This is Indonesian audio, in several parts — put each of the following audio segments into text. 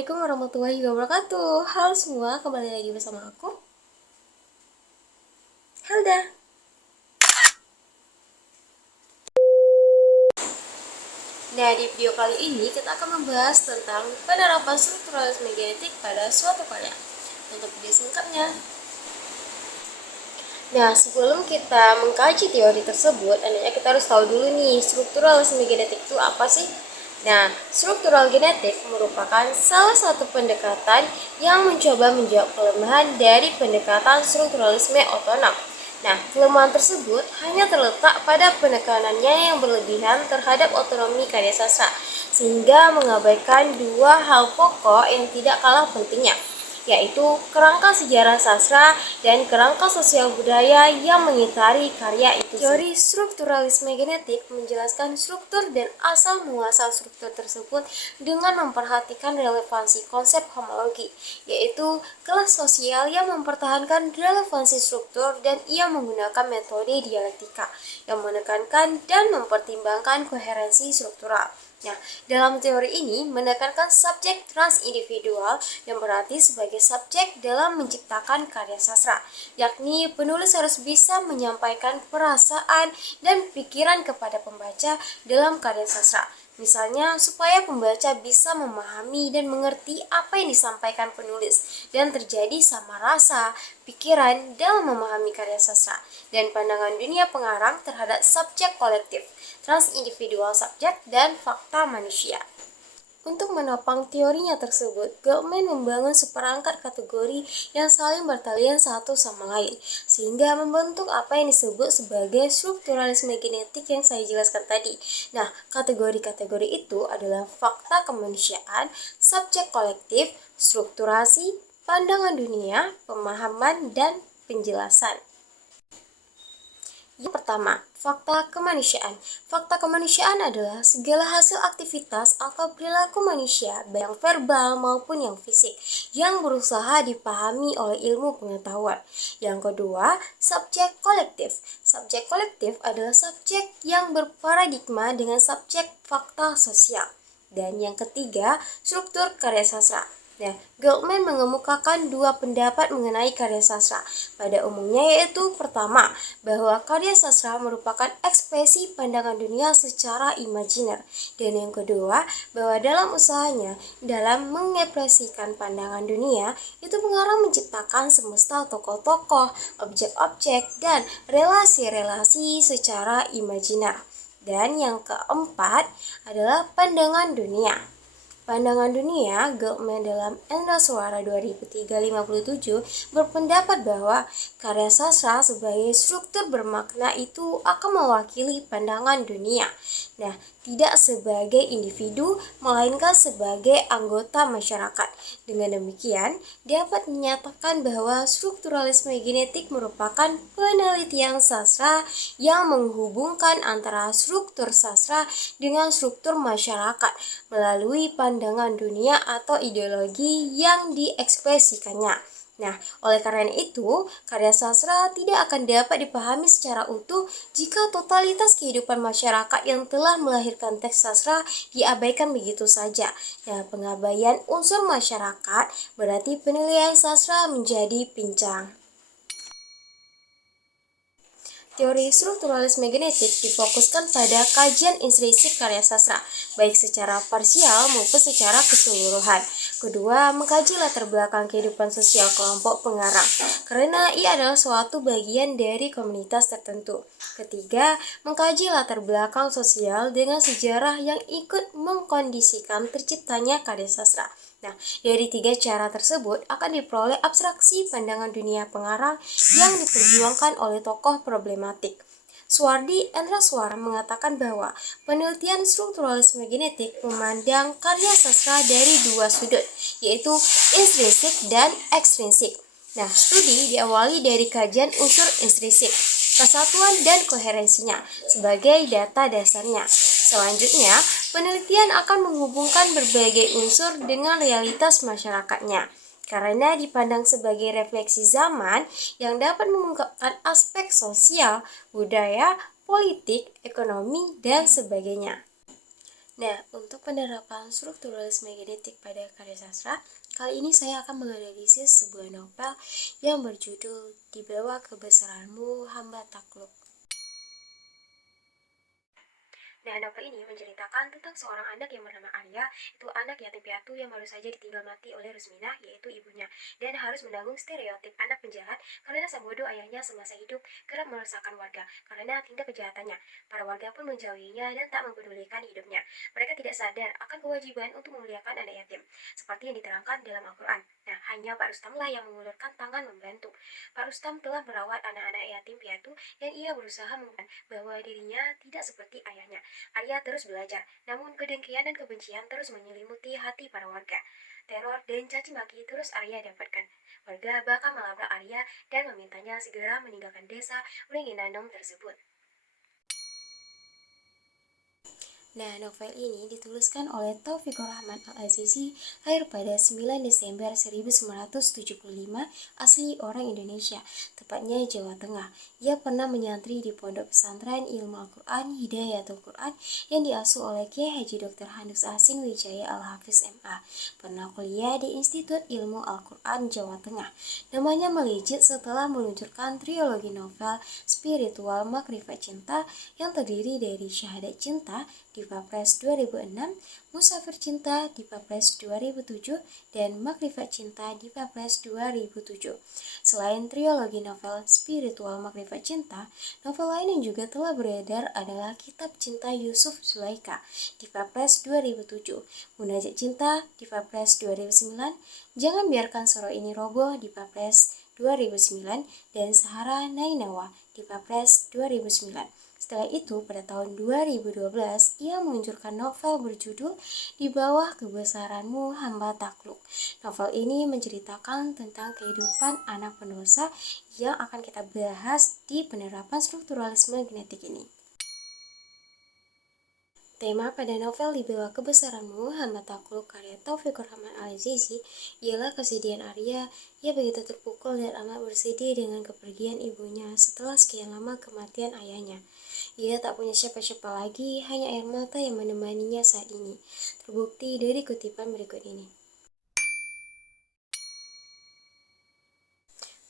Assalamualaikum warahmatullahi wabarakatuh. Halo semua, kembali lagi bersama aku, Helda. Nah, di video kali ini kita akan membahas tentang penerapan strukturalisme genetik pada suatu karya. Untuk video singkatnya. Nah, sebelum kita mengkaji teori tersebut, kita harus tahu dulu nih, strukturalisme genetik itu apa sih? Nah, struktural genetik merupakan salah satu pendekatan yang mencoba menjawab kelemahan dari pendekatan strukturalisme otonom. Nah, kelemahan tersebut hanya terletak pada penekanannya yang berlebihan terhadap otonomi karya sastra, sehingga mengabaikan dua hal pokok yang tidak kalah pentingnya, yaitu kerangka sejarah sastra dan kerangka sosial budaya yang mengitari karya itu. Teori strukturalisme genetik menjelaskan struktur dan asal-muasal struktur tersebut dengan memperhatikan relevansi konsep homologi, yaitu kelas sosial yang mempertahankan relevansi struktur, dan ia menggunakan metode dialektika yang menekankan dan mempertimbangkan koherensi struktural. Nah, dalam teori ini menekankan subjek transindividual yang berarti sebagai subjek dalam menciptakan karya sastra, yakni penulis harus bisa menyampaikan perasaan dan pikiran kepada pembaca dalam karya sastra. Misalnya, supaya pembaca bisa memahami dan mengerti apa yang disampaikan penulis dan terjadi sama rasa, pikiran dalam memahami karya sastra, dan pandangan dunia pengarang terhadap subjek kolektif, transindividual subjek, dan fakta manusia. Untuk menopang teorinya tersebut, Goldman membangun seperangkat kategori yang saling bertalian satu sama lain, sehingga membentuk apa yang disebut sebagai strukturalisme genetik yang saya jelaskan tadi. Nah, kategori-kategori itu adalah fakta kemanusiaan, subjek kolektif, strukturasi, pandangan dunia, pemahaman, dan penjelasan. Yang pertama, fakta kemanusiaan. Fakta kemanusiaan adalah segala hasil aktivitas atau perilaku manusia, baik yang verbal maupun yang fisik, yang berusaha dipahami oleh ilmu pengetahuan. Yang kedua, subjek kolektif. Subjek kolektif adalah subjek yang berparadigma dengan subjek fakta sosial. Dan yang ketiga, struktur karya sastra. Nah, Goldman mengemukakan dua pendapat mengenai karya sastra. Pada umumnya, yaitu pertama, bahwa karya sastra merupakan ekspresi pandangan dunia secara imajiner, dan yang kedua, bahwa dalam usahanya dalam mengekspresikan pandangan dunia itu pengarang menciptakan semesta tokoh-tokoh, objek-objek, dan relasi-relasi secara imajiner. Dan yang keempat adalah pandangan dunia. Pandangan dunia, Goldman dalam Endra Suara 2003-57 berpendapat bahwa karya sastra sebagai struktur bermakna itu akan mewakili pandangan dunia. Nah, tidak sebagai individu, melainkan sebagai anggota masyarakat. Dengan demikian, dapat dinyatakan bahwa strukturalisme genetik merupakan penelitian sastra yang menghubungkan antara struktur sastra dengan struktur masyarakat melalui pandangan dunia atau ideologi yang diekspresikannya. Nah, oleh karena itu, karya sastra tidak akan dapat dipahami secara utuh jika totalitas kehidupan masyarakat yang telah melahirkan teks sastra diabaikan begitu saja. Nah, pengabaian unsur masyarakat berarti penilaian sastra menjadi pincang. Teori strukturalisme genetik difokuskan pada kajian intrinsik karya sastra, baik secara parsial maupun secara keseluruhan. Kedua, mengkaji latar belakang kehidupan sosial kelompok pengarang, karena ia adalah suatu bagian dari komunitas tertentu. Ketiga, mengkaji latar belakang sosial dengan sejarah yang ikut mengkondisikan terciptanya karya sastra. Nah, dari tiga cara tersebut akan diperoleh abstraksi pandangan dunia pengarang yang diperjuangkan oleh tokoh problematik. Suwardi Endra Suara mengatakan bahwa penelitian strukturalisme genetik memandang karya sastra dari dua sudut, yaitu intrinsik dan ekstrinsik. Nah, studi diawali dari kajian unsur intrinsik, kesatuan dan koherensinya sebagai data dasarnya. Selanjutnya, penelitian akan menghubungkan berbagai unsur dengan realitas masyarakatnya, karena dipandang sebagai refleksi zaman yang dapat mengungkapkan aspek sosial, budaya, politik, ekonomi, dan sebagainya. Nah, untuk penerapan strukturalisme genetik pada karya sastra, kali ini saya akan menganalisis sebuah novel yang berjudul Di Bawah Kebesaranmu Hamba Takluk. Nah, novel ini menceritakan tentang seorang anak yang bernama Arya, itu anak yatim piatu yang baru saja ditinggal mati oleh Rusmina, yaitu ibunya, dan harus menanggung stereotip anak penjahat karena sang bodoh ayahnya semasa hidup kerap meresahkan warga karena tindak kejahatannya. Para warga pun menjauhinya dan tak mempedulikan hidupnya. Mereka tidak sadar akan kewajiban untuk memuliakan anak yatim, seperti yang diterangkan dalam Al-Quran. Nah, hanya Pak Rustamlah yang mengulurkan tangan membantu. Pak Rustam telah merawat anak-anak yatim piatu dan ia berusaha membuktikan bahwa dirinya tidak seperti ayahnya. Arya terus belajar, namun kedengkian dan kebencian terus menyelimuti hati para warga. Teror dan caci maki terus Arya dapatkan. Warga bahkan melabrak Arya dan memintanya segera meninggalkan desa Wringinanom tersebut. Nah, novel ini dituliskan oleh Taufikur Rahman Al-Azizi, lahir pada 9 Desember 1975, asli orang Indonesia, tepatnya Jawa Tengah. Ia pernah menyantri di Pondok Pesantren Ilmu Al-Quran Hidayatul Quran yang diasuh oleh Kiai Haji Dr. Handus Asin Wijaya Al-Hafiz MA. Pernah kuliah di Institut Ilmu Al-Quran Jawa Tengah. Namanya melejit setelah meluncurkan trilogi novel spiritual Makrifat Cinta yang terdiri dari Syahadat Cinta, Diva Press 2006, Musafir Cinta, Diva Press 2007, dan Makrifat Cinta, Diva Press 2007. Selain trilogi novel spiritual Makrifat Cinta, novel lain yang juga telah beredar adalah Kitab Cinta Yusuf Zulaika, Diva Press 2007, Munajat Cinta, Diva Press 2009, Jangan Biarkan Soro Ini Roboh, Diva Press 2009, dan Sahara Nainawa, Diva Press 2009. Setelah itu, pada tahun 2012, ia meluncurkan novel berjudul Di Bawah Kebesaranmu Hamba Takluk. Novel ini menceritakan tentang kehidupan anak pendosa yang akan kita bahas di penerapan strukturalisme genetik ini. Tema pada novel Di Bawah Kebesaranmu Hamba Takluk karya Taufikur Rahman Al-Azizi ialah kesedihan Arya. Ia begitu terpukul dan amat bersedih dengan kepergian ibunya setelah sekian lama kematian ayahnya. Ia tak punya siapa-siapa lagi, hanya air mata yang menemaninya saat ini. Terbukti dari kutipan berikut ini.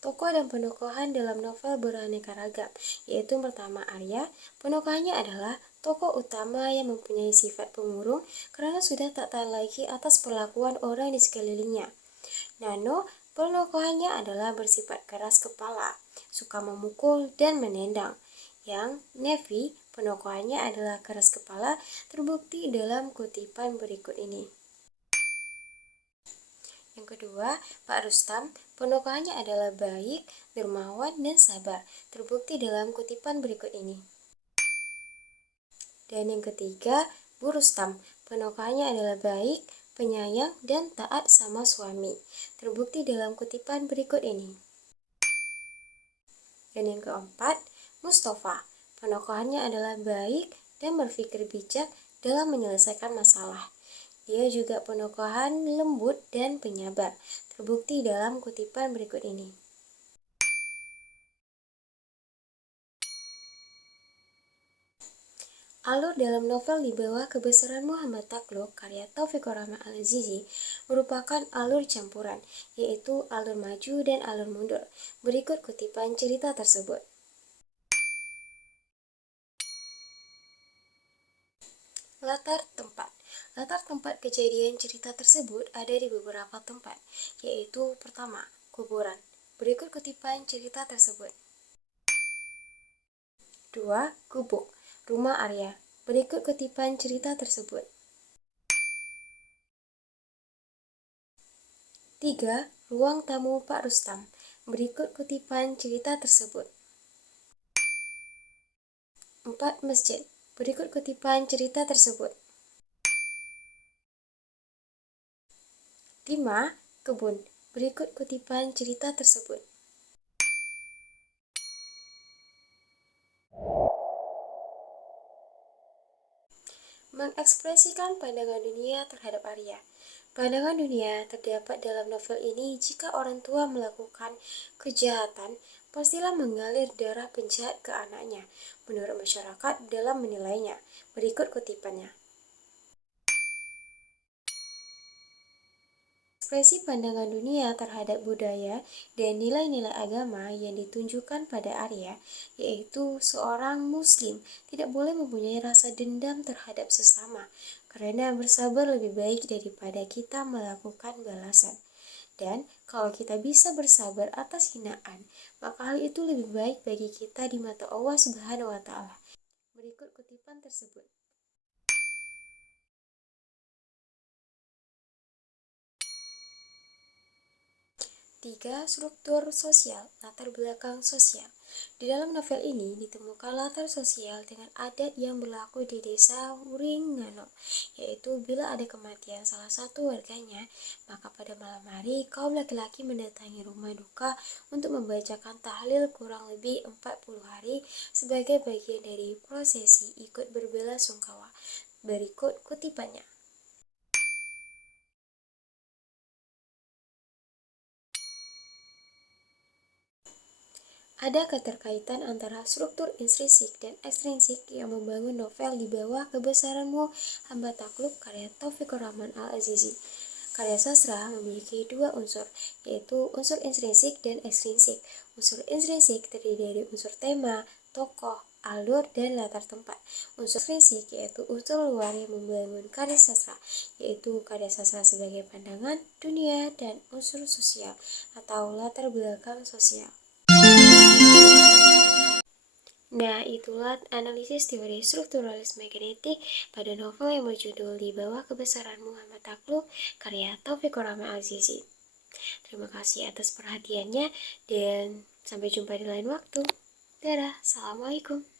Tokoh dan penokohan dalam novel beraneka ragam, yaitu pertama Arya. Penokohannya adalah tokoh utama yang mempunyai sifat pemurung karena sudah tak tahan lagi atas perlakuan orang di sekelilingnya. Nano, penokohannya adalah bersifat keras kepala, suka memukul dan menendang. Yang Nevi, penokohannya adalah keras kepala, terbukti dalam kutipan berikut ini. Yang kedua, Pak Rustam, penokohannya adalah baik, dermawan, dan sabar, terbukti dalam kutipan berikut ini. Dan yang ketiga, Bu Rustam, penokohannya adalah baik, penyayang, dan taat sama suami, terbukti dalam kutipan berikut ini. Dan yang keempat, Mustafa, penokohannya adalah baik dan berpikir bijak dalam menyelesaikan masalah. Dia juga penokohan lembut dan penyabar, terbukti dalam kutipan berikut ini. Alur dalam novel Di Bawah Kebesaranmu Hamba Takluk karya Taufikur Rahman Al-Azizi merupakan alur campuran, yaitu alur maju dan alur mundur. Berikut kutipan cerita tersebut. Latar tempat. Latar tempat kejadian cerita tersebut ada di beberapa tempat, yaitu pertama, kuburan. Berikut kutipan cerita tersebut. 2. Gubuk, rumah Arya. Berikut kutipan cerita tersebut. 3. Ruang tamu Pak Rustam. Berikut kutipan cerita tersebut. 4. Masjid. Berikut kutipan cerita tersebut. 5. Kebun. Berikut kutipan cerita tersebut. Mengekspresikan pandangan dunia terhadap Arya. Pandangan dunia terdapat dalam novel ini jika orang tua melakukan kejahatan, pastilah mengalir darah penjahat ke anaknya, menurut masyarakat dalam menilainya. Berikut kutipannya. ekspresi pandangan dunia terhadap budaya dan nilai-nilai agama yang ditunjukkan pada Arya, yaitu seorang Muslim tidak boleh mempunyai rasa dendam terhadap sesama, karena bersabar lebih baik daripada kita melakukan balasan. Dan kalau kita bisa bersabar atas hinaan, maka hal itu lebih baik bagi kita di mata Allah Subhanahu wa Ta'ala. Berikut kutipan tersebut. 3. Struktur sosial, latar belakang sosial. Di dalam novel ini ditemukan latar sosial dengan adat yang berlaku di desa Wuringano, yaitu bila ada kematian salah satu warganya, maka pada malam hari kaum laki-laki mendatangi rumah duka untuk membacakan tahlil kurang lebih 40 hari sebagai bagian dari prosesi ikut berbelasungkawa. Berikut kutipannya. Ada keterkaitan antara struktur intrinsik dan ekstrinsik yang membangun novel Di Bawah Kebesaranmu Hamba Takluk karya Taufikur Rahman Al-Azizi. Karya sastra memiliki dua unsur, yaitu unsur intrinsik dan ekstrinsik. Unsur intrinsik terdiri dari unsur tema, tokoh, alur, dan latar tempat. Unsur ekstrinsik yaitu unsur luar yang membangun karya sastra, yaitu karya sastra sebagai pandangan, dunia, dan unsur sosial atau latar belakang sosial. Nah, itulah analisis teori strukturalisme genetik pada novel yang berjudul Di Bawah Kebesaranmu Hamba Takluk karya Taufikur Rahman Al-Azizi. Terima kasih atas perhatiannya dan sampai jumpa di lain waktu. Dadah, Assalamualaikum.